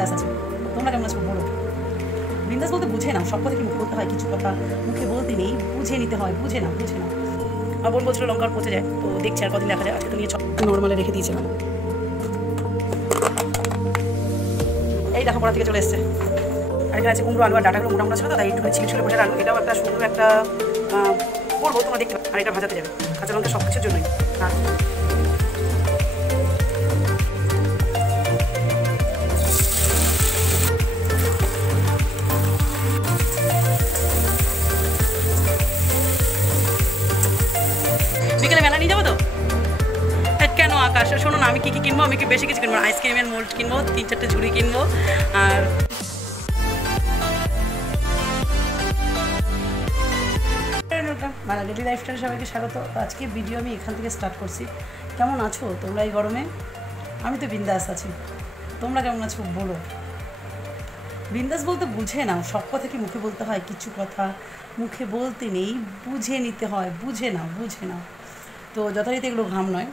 বিন্দাস আছি। তোমরা কেমন আছো বলো? বিন্দাস বলতে বুঝে না, সব কথা কি মুখে বলতে হয়? কিছু কথা মুখে বলতে নেই, বুঝে নিতে হয়। বুঝে না। আমার বোন বলছিল লঙ্কার পচে যায়, তো দেখছি আর কদিন দেখা যায়। আজকে তো নিয়ে নর্মালে রেখে দিয়েছিলাম। এই দেখো পড়া থেকে চলে এসছে। আর এখানে আছে কুমড়ো, আলু আর ডাটাগুলো মোটা মোটা ছিল, তো তাই একটু ছিল পোটার আলু। এটাও একটা সুন্দর একটা করবো, তোমরা দেখতে পাবে। আর এটা ভাজাতে যাবে, কাঁচা লঙ্কা সব কিছুর জন্যই। আর বিকেলে মেলা নিয়ে যাবো তো। কেন আকাশ, শোনো না, আমি কী কী কিনবো? আমি কি বেশি কিছু কিনবো না, আইসক্রিমের মোল্ড কিনবো, 3-4টে ঝুড়ি কিনবো। আর মানে ডেলি লাইফস্টাইলে সবাইকে স্বাগত। আজকে ভিডিও আমি এখান থেকে স্টার্ট করছি। কেমন আছো তোমরা এই গরমে? আমি তো বিন্দাস আছি। তোমরা কেমন আছো বলো? বিন্দাস বলতে বুঝে নাও, সব কথা কি মুখে বলতে হয়? কিছু কথা মুখে বলতে নেই, বুঝে নিতে হয়। বুঝে নাও। তো যথারীতি এগুলো ঘাম নয়।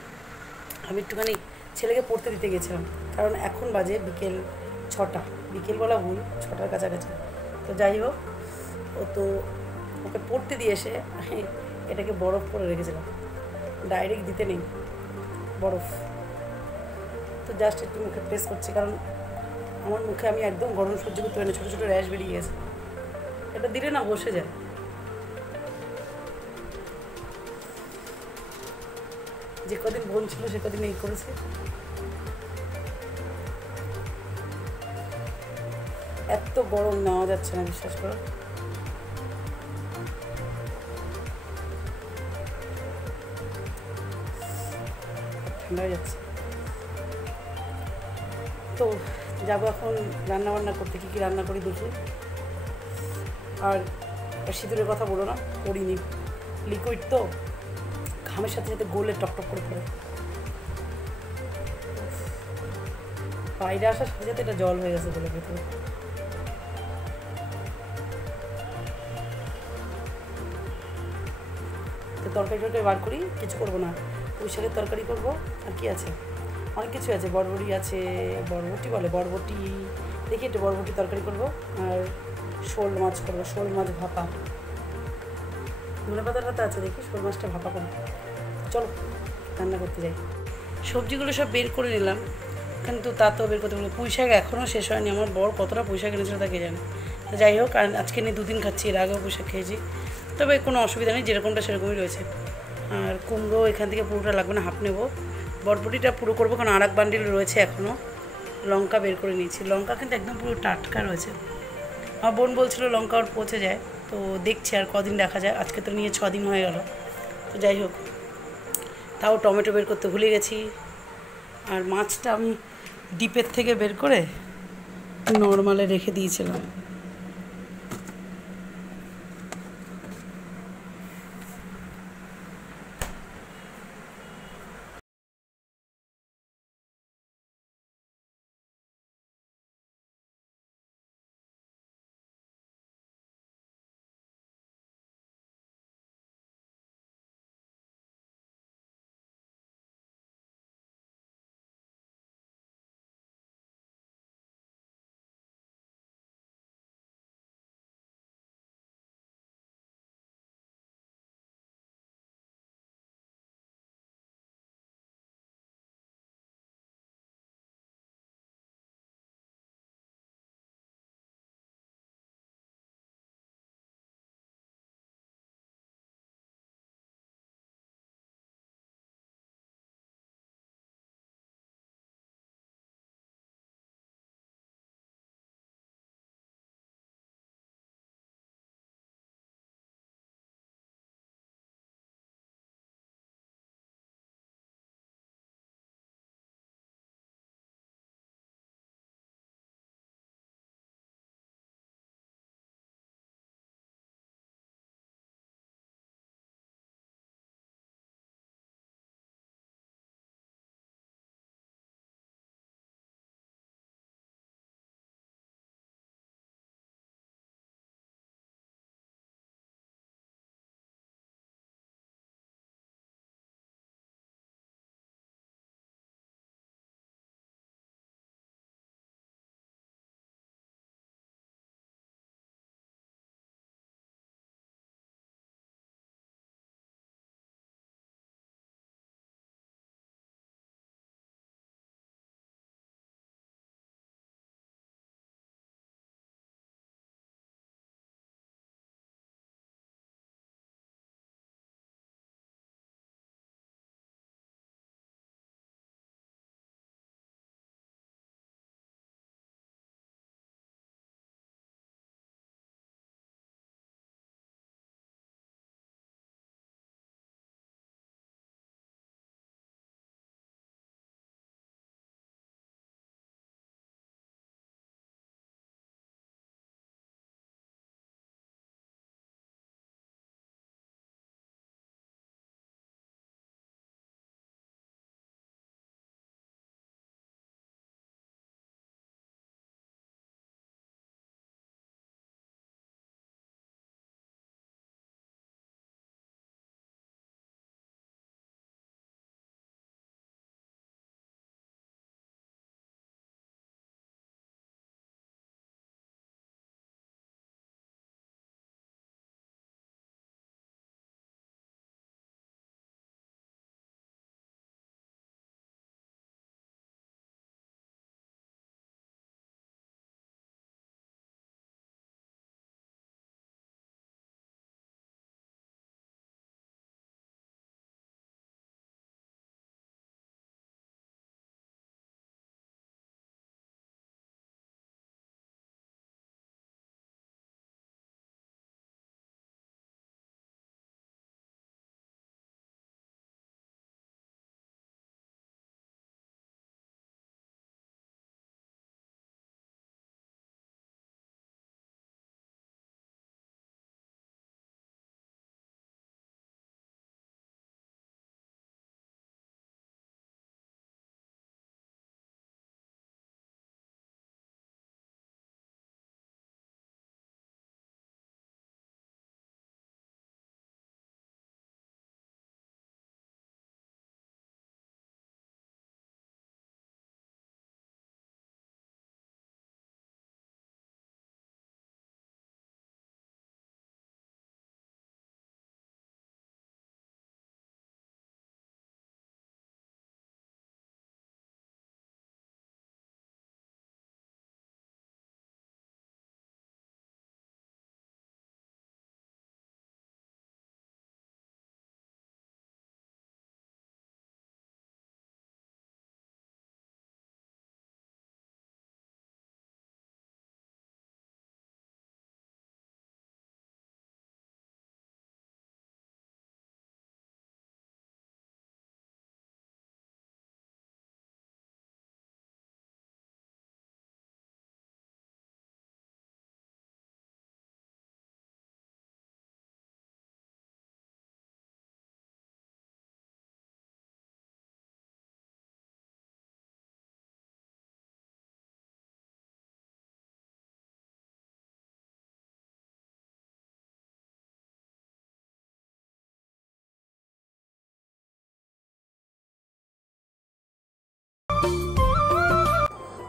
আমি একটুখানি ছেলেকে পড়তে দিতে গেছিলাম, কারণ এখন বাজে বিকেল 6টা। বিকেল বলা ভুল, 6টার কাছাকাছি। তো যাই হোক, ও তো ওকে পড়তে দিয়ে এসে এটাকে বরফ করে রেখেছিলাম। ডাইরেক্ট দিতে নেই, বরফ। তো জাস্ট একটু মুখে প্রেস করছি, কারণ আমার মুখে আমি একদম গরম সহ্য করতে পারি না, ছোটো ছোটো র্যাশ বেরিয়ে গেছে। এটা দিলে না বসে যায়। যে কদিন বোন ছিল সে কদিন এই করেছে। এত গরম নেওয়া যাচ্ছে না, বিশ্বাস করো। ঠান্ডা হয়ে যাচ্ছে। তো যাবো এখন রান্না বান্না করতে। কী কী রান্না করি দেখি। আর সিঁদুরের কথা বলো না, করিনি। লিকুইড তো, ঘামের সাথে সাথে গোলে টকটক করে পড়ে। বাইরে আসার সাথে সাথে এটা জল হয়ে গেছে গোলের ভেতরে। তো তরকারি বার করি, কিছু করবো না। পুঁই শাকের তরকারি করবো। আর কি আছে, অনেক কিছু আছে। বরবটি আছে, বরবটি দেখি একটু বরবটি তরকারি করবো। আর শোল মাছ করবো, শোল মাছ ভাপা। ধনে পাতাটা আছে, দেখি শোল মাছটা ভাপা করবো। চলো রান্না করতে যাই। সবজিগুলো সব বের করে নিলাম, কিন্তু তা তো বের করতে পারবো। পুঁই শাক এখনও শেষ হয়নি। আমার বর কতটা পুঁই শাক এনেছিল তাকে জানে। তো যাই হোক, আর আজকে নিয়ে 2 দিন খাচ্ছি, এর আগেও পুঁই শাক খেয়েছি। তবে কোনো অসুবিধা নেই, যেরকমটা সেরকমই রয়েছে। আর কুমড়ো এখান থেকে পুরোটা লাগবে না, হাফ নেবো। বরবটিটা পুরো করবো, কারণ আর এক বান্ডিল রয়েছে এখনও। লঙ্কা বের করে নিয়েছি, লঙ্কা কিন্তু একদম পুরো টাটকা রয়েছে। আমার বোন বলছিল লঙ্কা ওর পচে যায়, তো দেখছি আর কদিন দেখা যায়। আজকে তো নিয়ে 6 দিন হয়ে গেল। তো যাই হোক, তাও টমেটো বের করতে ভুলে গেছি। আর মাছটা আমি ডিপের থেকে বের করে নর্মালে রেখে দিয়েছিলাম।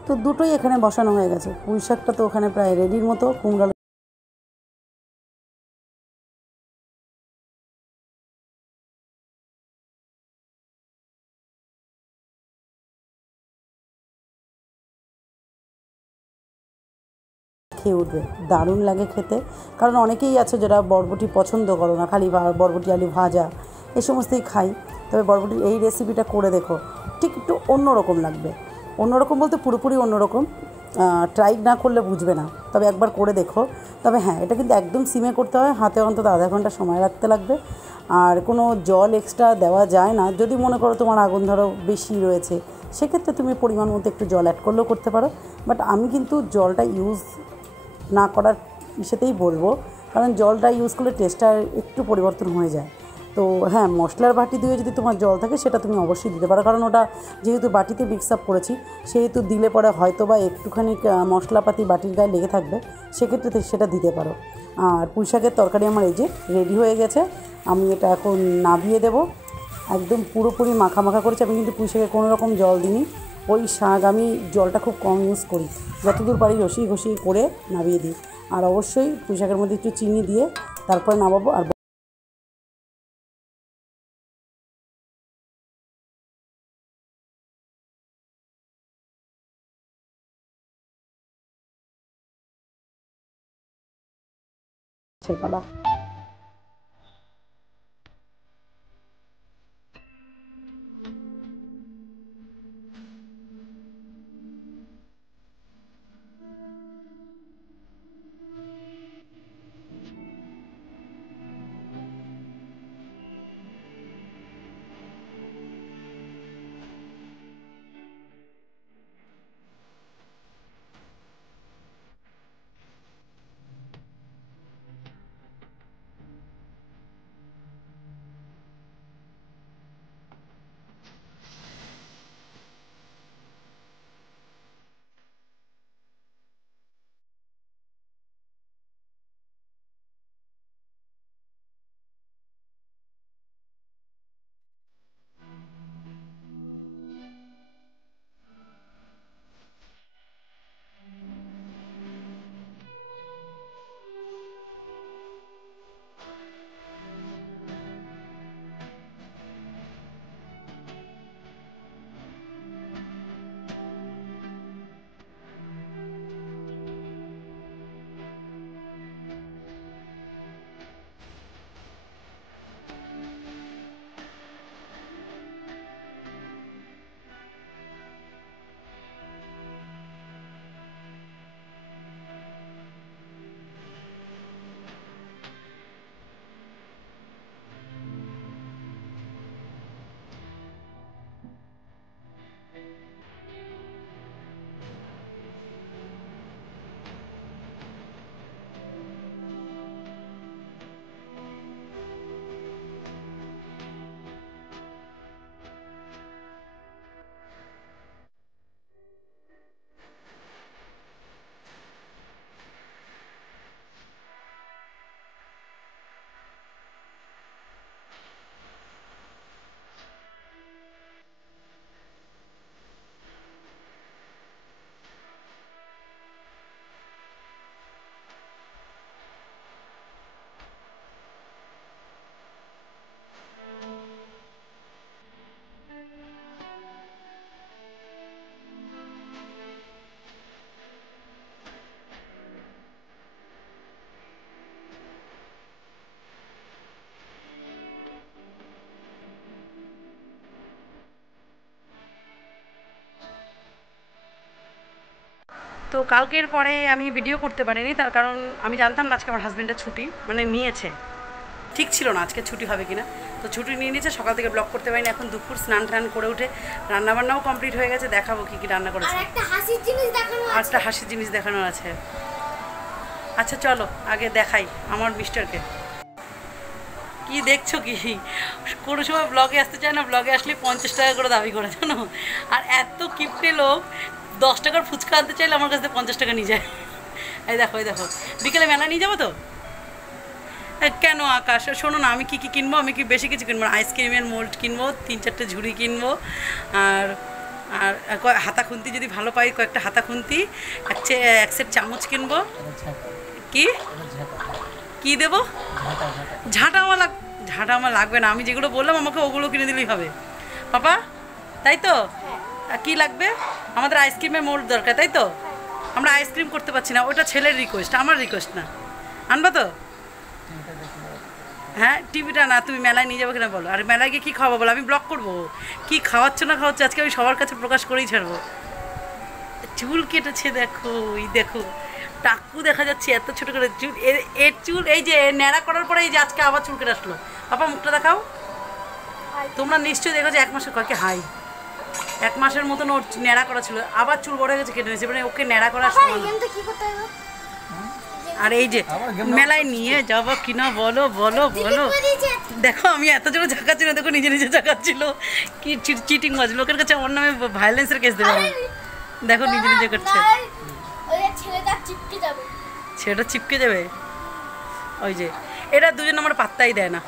তো দুটোই এখানে বসানো হয়ে গেছে। পুঁই শাকটা তো ওখানে প্রায় রেডির মতো। কুমড়ো খেয়ে উঠবে, দারুণ লাগে খেতে। কারণ অনেকেই আছে যারা বরবটি পছন্দ করো না, খালি বরবটি আলু ভাজা এই সমস্তই খাই। তবে বরবটির এই রেসিপিটা করে দেখো, ঠিক একটু অন্যরকম লাগবে। অন্যরকম বলতে পুরোপুরি অন্যরকম, ট্রাই না করলে বুঝবে না, তবে একবার করে দেখো। তবে হ্যাঁ, এটা কিন্তু একদম সিমে করতে হয়, হাতে অন্তত আধা ঘন্টা সময় রাখতে লাগবে। আর কোনো জল এক্সট্রা দেওয়া যায় না। যদি মনে করো তোমার আগুন ধরো বেশি রয়েছে, সেক্ষেত্রে তুমি পরিমাণ মতো একটু জল অ্যাড করলেও করতে পারো। বাট আমি কিন্তু জলটা ইউজ না করার ইসেতেই বলবো, কারণ জলটা ইউজ করলে টেস্টটা একটু পরিবর্তন হয়ে যায়। তো হ্যাঁ, মশলার বাটি দিয়ে যদি তোমার জল থাকে সেটা তুমি অবশ্যই দিতে পারো, কারণ ওটা যেহেতু বাটিতে মিক্স আপ করেছি, সেহেতু দিলে পরে হয়তো বা একটুখানি মশলাপাতি বাটির গায়ে লেগে থাকবে, সেক্ষেত্রে সেটা দিতে পারো। আর পুঁই শাকের তরকারি আমার এই যে রেডি হয়ে গেছে। আমি এটা এখন নাবিয়ে দেবো। একদম পুরোপুরি মাখা মাখা করেছি। আমি কিন্তু পুঁই শাকে কোনো রকম জল দিইনি। ওই শাক আমি জলটা খুব কম ইউজ করি, যতদূর পারি রসিয়ে ঘষিয়ে করে নামিয়ে দিই। আর অবশ্যই পুঁই শাকের মধ্যে একটু চিনি দিয়ে তারপরে নামাবো। আর পালা তো কালকের পরে আমি ভিডিও করতে পারিনি, তার কারণ আমি জানতাম না আজকে আমার হাজব্যান্ডের ছুটি, মানে নিয়েছে, ঠিক ছিল না আজকে ছুটি হবে কিনা। তো ছুটি নিয়ে নিয়েছে, সকাল থেকে ব্লগ করতে পারিনি। এখন দুপুর স্নান টান করে উঠে রান্নাবান্নাও কমপ্লিট হয়ে গেছে। দেখাবো কী কী রান্না করেছে। আর একটা হাসির জিনিস দেখানো আছে। আচ্ছা চলো আগে দেখাই আমার মিস্টারকে। কি দেখছো কি, কোনো সময় ব্লগে আসতে চায় না, ব্লগে আসলে 50 টাকা করে দাবি করে, জানো। আর এত কিপটে লোক, 10 টাকার ফুচকা আনতে চাইলে আমার কাছে 50 টাকা নিয়ে যায়। এই দেখো এই দেখো, বিকেলে মেলা নিয়ে যাবো তো। কেন আকাশ, শোনো না, আমি কী কী কিনবো, আমি কি বেশি কিছু কিনবো না। আইসক্রিমের মোল্ড কিনবো, 3-4টে ঝুড়ি কিনবো, আর আর হাতা খুন্তি যদি ভালো পাই কয়েকটা হাতা খুন্তি, এক সেট চামচ কিনবো। কি কি দেবো? ঝাঁটা আমার লাগবে না, আমি যেগুলো বললাম আমাকে ওগুলো কিনে দিলেই হবে পাপা, তাই তো? কি লাগবে? আমাদের আইসক্রিমের মোল্ড দরকার, তাই তো? আমরা আইসক্রিম করতে পারছি না, ওটা ছেলের রিকোয়েস্ট, আমার রিকোয়েস্ট না। আনবা তো? হ্যাঁ, টিভিটা না, তুমি মেলায় নিয়ে যাবো কিনা বলো। আর মেলায় গিয়ে কী খাওয়াবো বলো, আমি ব্লগ করবো। কি খাওয়াচ্ছ না খাওয়াচ্ছ আজকে আমি সবার কাছে প্রকাশ করেই ছাড়বো। চুল কেটেছে দেখো, এই দেখো টাকু দেখা যাচ্ছে এত ছোটো করে চুল। এর চুল এই যে ন্যাড়া করার পরে এই যে আজকে আবার চুল কেটে আসলো। পাপা মুখটা দেখাও। তোমরা নিশ্চয়ই দেখো যে 1 মাসের কয়েকে হাই 1 মাসের মতন ওর ন্যাড়া করা ছিল, আবার চুল বড় হয়ে গেছে, কেটে নিয়েছে, মানে ওকে ন্যাড়া করার সময়। আর এই যে মেলায় নিয়ে যাবো কিনা বলো বলো বলো। দেখো আমি এত জোরে ঝাঁকাচ্ছি না, দেখো নিজে নিজে ঝাঁকাচ্ছিল। কি চিটিং বাজ, লোকের কাছে আমার নামে ভায়োলেন্সের কেস দেবে। দেখো নিজে নিজে করছে, ছেলেটা চিপকে যাবে। ওই যে এটা দুজন আমার পাত্তাই দেয় না।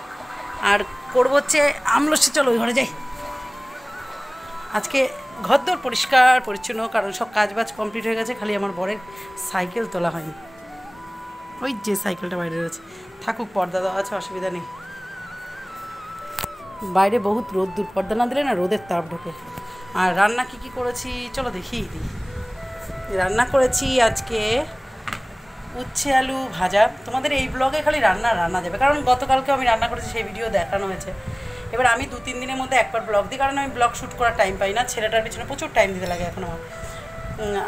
আর করবো হচ্ছে আমলসি, চলো ওই ঘরে যাই। আজকে ঘরদোর পরিষ্কার পরিচ্ছন্ন, কারণ সব কাজবাজ কমপ্লিট হয়ে গেছে, খালি আমার বরের সাইকেল তোলা হয়নি। ওই যে সাইকেলটা বাইরে রয়েছে, থাকুক, পর্দা দেওয়া আছে, অসুবিধা নেই। বাইরে বহুত রোদ্দুর, পর্দা না দিলে না রোদের তাপ ঢোকে। আর রান্না কি করেছি চলো দেখিয়ে দিই। রান্না করেছি আজকে উচ্ছে আলু ভাজা। তোমাদের এই ব্লগে খালি রান্না যাবে, কারণ গতকালকে আমি রান্না করেছি, সেই ভিডিও দেখানো হয়েছে। এবার আমি 2-3 দিনের মধ্যে একবার ব্লগ দিই, কারণ আমি ব্লগ শ্যুট করার টাইম পাই না, ছেলেটার পিছনে প্রচুর টাইম দিতে লাগে এখন আমার।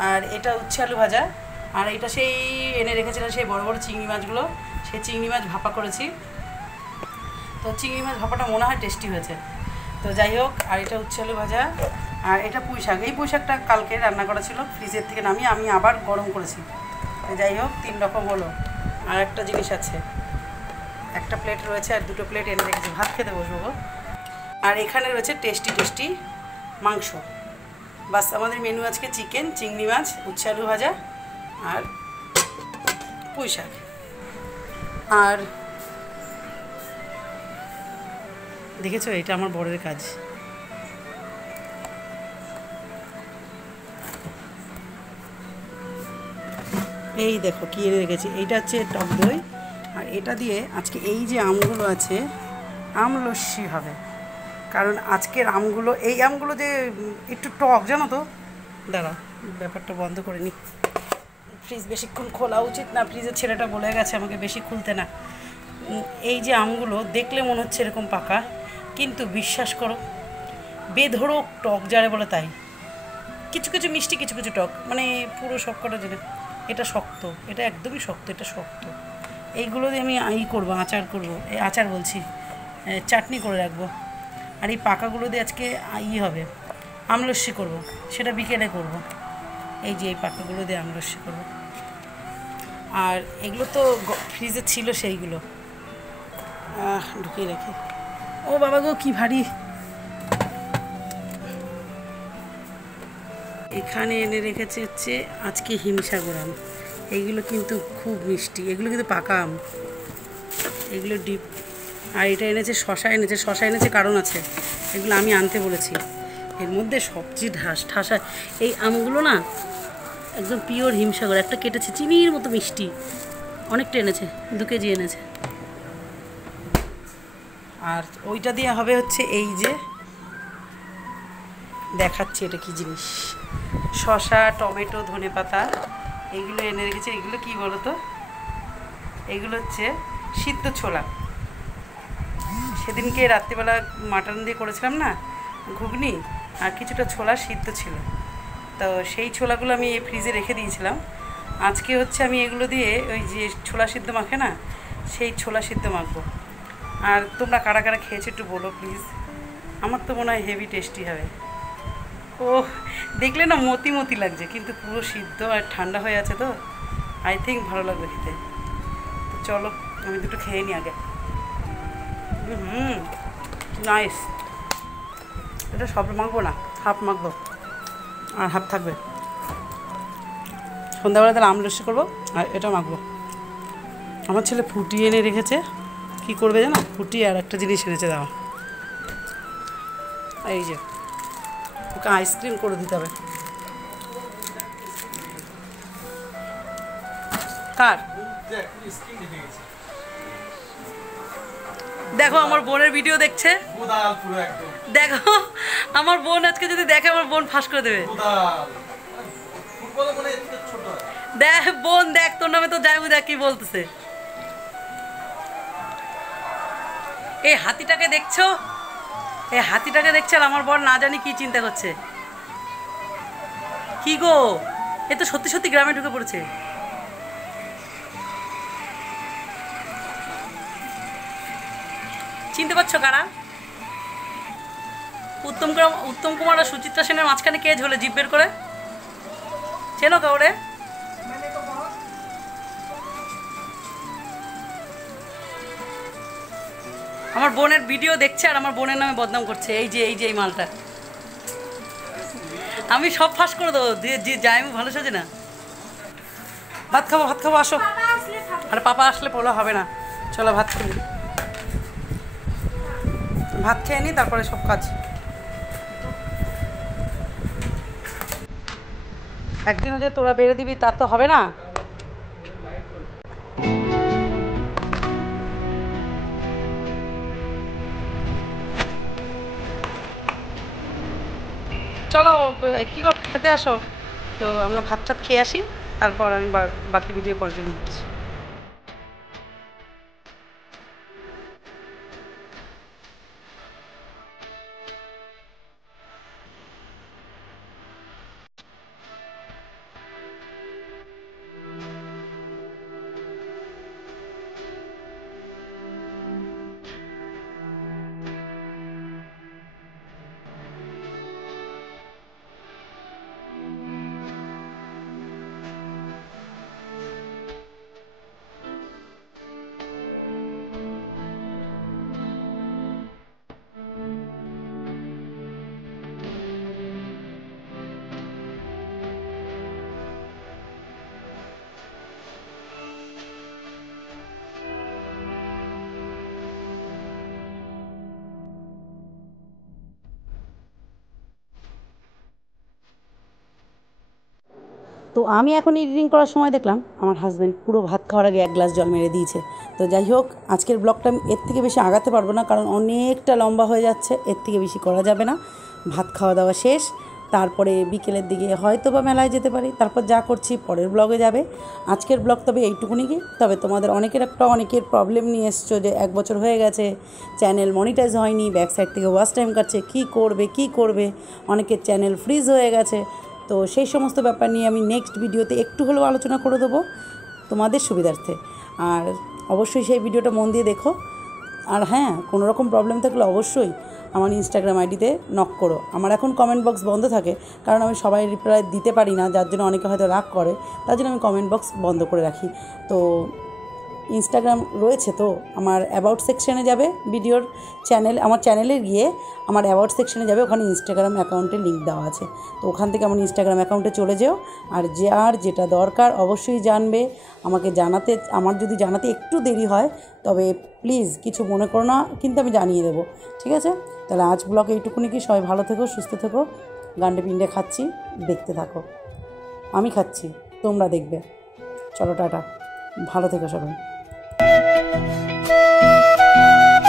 আর এটা উচ্ছে আলু ভাজা, আর এটা সেই এনে রেখেছিলাম সেই বড় বড় চিংড়ি মাছগুলো, সেই চিংড়ি মাছ ভাপা করেছি। তো চিংড়ি মাছ ভাপাটা মনে হয় টেস্টি হয়েছে। তো যাই হোক, আর এটা উচ্ছে আলু ভাজা, আর এটা পুঁই শাক। এই পুঁই শাকটা কালকে রান্না করা ছিল, ফ্রিজের থেকে নামিয়ে আমি আবার গরম করেছি। যাই হোক 3 রকম হলো। আর একটা জিনিস আছে, একটা প্লেট রয়েছে আর 2টো প্লেট এনে রেখেছি, ভাত খেতে বসবো। আর এখানে রয়েছে টেস্টি মাংস। বাস আমাদের মেনু আজকে চিকেন, চিংড়ি মাছ, উচ্ছে আলু ভাজা আর পুঁই শাক। আর দেখেছো, এটা আমার বরের কাজ। এই দেখো কি এনে রেখেছি, এইটা হচ্ছে টক দই, আর এটা দিয়ে আজকে এই যে আমগুলো আছে আমলস্যি হবে। কারণ আজকের আমগুলো, এই আমগুলো যে একটু টক জানো তো। দাঁড়াও ব্যাপারটা বন্ধ করে নি, ফ্রিজ বেশিক্ষণ খোলা উচিত না, ফ্রিজের ছেলেটা বলে গেছে আমাকে বেশি খুলতে না। এই যে আমগুলো দেখলে মনে হচ্ছে এরকম পাকা, কিন্তু বিশ্বাস করো বেধড়ক টক, যারে বলে তাই। কিছু কিছু মিষ্টি, কিছু কিছু টক, মানে পুরো সবকটা যেটা। এটা শক্ত, এটা একদমই শক্ত, এটা শক্ত। এইগুলো দিয়ে আমি করবো, আচার করবো, এই আচার বলছি, চাটনি করে রাখবো। আর এই পাকাগুলো দিয়ে আজকে হবে আমলস্যি করব, সেটা বিকেলে করব। এই যে এই পাকাগুলো দিয়ে আমলস্যি করব। আর এগুলো তো ফ্রিজে ছিল, সেইগুলো ঢুকিয়ে রেখে। ও বাবা গো কি ভারী। এখানে এনে রেখেছে হচ্ছে আজকে হিমসাগর আম। এইগুলো কিন্তু খুব মিষ্টি, এগুলো কিন্তু পাকা আম, এগুলো ডিপ। আর এটা এনেছে শশা, এনেছে কারণ আছে, এগুলো আমি আনতে বলেছি। এর মধ্যে সবচেয়ে ঠাসা এই আমগুলো না, একদম পিওর হিমসাগর। একটা কেটেছে চিনির মতো মিষ্টি, অনেকটা এনেছে, 2 কেজি এনেছে। আর ওইটা দিয়ে হবে হচ্ছে এই যে দেখাচ্ছি এটা কি জিনিস, শশা, টমেটো, ধনেপাতা, এইগুলো এনে রেখেছে। এগুলো কি বলো তো, এগুলো হচ্ছে সিদ্ধ ছোলা। সেদিনকে রাত্রিবেলা মাটন দিয়ে করেছিলাম না ঘুগনি, আর কিছুটা ছোলা সিদ্ধ ছিল, তো সেই ছোলাগুলো আমি ফ্রিজে রেখে দিয়েছিলাম। আজকে হচ্ছে আমি এগুলো দিয়ে ওই যে ছোলা সিদ্ধ মাখে না, সেই ছোলা সিদ্ধ মাখবো। আর তোমরা কারা কারা খেয়েছো একটু বলো প্লিজ, আমার তো মনে হয় হেভি টেস্টি হবে। ও দেখলে না মতি মতি লাগছে, কিন্তু পুরো সিদ্ধ আর ঠান্ডা হয়ে আছে, তো আই থিঙ্ক ভালো লাগবে খেতে। তো চলো আমি 2টো খেয়ে নিই আগে। নাইস। এটা সব মাখবো না, হাফ মাখবো, আর হাফ থাকবে। সন্ধ্যাবেলা তাহলে আমলস্যি করবো, আর এটা মাখবো। আমার ছেলে ফুটি এনে রেখেছে, কি করবে জানো, ফুটি আর একটা জিনিস এনেছে দাও, এই যে ওকে আইসক্রিম করে দিতে হবে। কার দেখো আমার বোনের ভিডিও দেখছে, দেখো আমার বোন আজকে যদি দেখে আমার বোন ফাঁস করে দেবে। দেখ বোন, দেখ তোর নামে তো যাই দেখ কি বলতেছে। এই হাতিটাকে দেখছো, এই হাতিটাকে দেখছে আর আমার বোন না জানি কি চিন্তা করছে। কি গো, এ তো সত্যি সত্যি গ্রামে ঢুকে পড়েছে। চিনতে পারছো কারা? উত্তম কুমার আর সুচিত্রা সেনের মাঝখানে কে ঝোলে জিভ বের করে? চেনো কাউরে? আমার বোনের ভিডিও দেখছে আর আমার বোনের নামে বদনাম করছে। এই যে এই মালটা আমি সব ফাঁস করে দেবো। যে যাই আমি ভালো সাজে না। ভাত খাবো আসো। আর পাপা আসলে বলা হবে না, চলো ভাত খেলি। ভাত খেয়ে নি তারপরে সব কাজ। একদিনও যে তোরা বেড়ে দিবি তা তো হবে না। চলো কি খেতে আসো, তো আমরা ভাত টাত খেয়ে আসি, তারপর আমি বাকি ভিডিও কন্টিনিউ করছি। তো আমি এখন এডিটিং করার সময় দেখলাম আমার হাজব্যান্ড পুরো ভাত খাওয়ার আগে 1 গ্লাস জল মেরে দিয়েছে। তো যাই হোক, আজকের ব্লগটা আমি এর থেকে বেশি আগাতে পারবো না, কারণ অনেকটা লম্বা হয়ে যাচ্ছে, এর থেকে বেশি করা যাবে না। ভাত খাওয়া দাওয়া শেষ, তারপরে বিকেলের দিকে হয়তো বা মেলায় যেতে পারি, তারপর যা করছি পরের ব্লগে যাবে। আজকের ব্লগ তবে এইটুকুনি কি। তবে তোমাদের অনেকের প্রবলেম নিয়ে এসছো যে 1 বছর হয়ে গেছে চ্যানেল মনিটাইজ হয়নি, ব্যাক সাইড থেকে ওয়াচ টাইম কাটছে, কী করবে, অনেকের চ্যানেল ফ্রিজ হয়ে গেছে। তো সেই সমস্ত ব্যাপার নিয়ে আমি নেক্সট ভিডিওতে একটু হলেও আলোচনা করে দেবো তোমাদের সুবিধার্থে। আর অবশ্যই সেই ভিডিওটা মন দিয়ে দেখো। আর হ্যাঁ, কোনো রকম প্রবলেম থাকলে অবশ্যই আমার ইনস্টাগ্রাম আইডিতে নক করো। আমার এখন কমেন্ট বক্স বন্ধ থাকে, কারণ আমি সবাই রিপ্লাই দিতে পারি না, যার জন্য অনেকে হয়তো রাগ করে, তার জন্য আমি কমেন্ট বক্স বন্ধ করে রাখি। তো ইনস্টাগ্রাম রয়েছে, তো আমার অ্যাবাউট সেকশানে যাবে, ভিডিওর আমার চ্যানেলে গিয়ে আমার অ্যাবাউট সেকশানে যাবে, ওখানে ইনস্টাগ্রাম অ্যাকাউন্টের লিঙ্ক দেওয়া আছে। তো ওখান থেকে আমার ইনস্টাগ্রাম অ্যাকাউন্টে চলে যেও। আর যেটা দরকার অবশ্যই জানবে, আমার যদি জানাতে একটু দেরি হয় তবে প্লিজ কিছু মনে করো না, কিন্তু আমি জানিয়ে দেবো, ঠিক আছে? তাহলে আজ ব্লগ এইটুকুনি কি। সবাই ভালো থেকো, সুস্থ থেকো। গান্ডে পিন্ডে খাচ্ছি, দেখতে থাকো। আমি খাচ্ছি, তোমরা দেখবে। চলো টাটা, ভালো থেকো সবাই।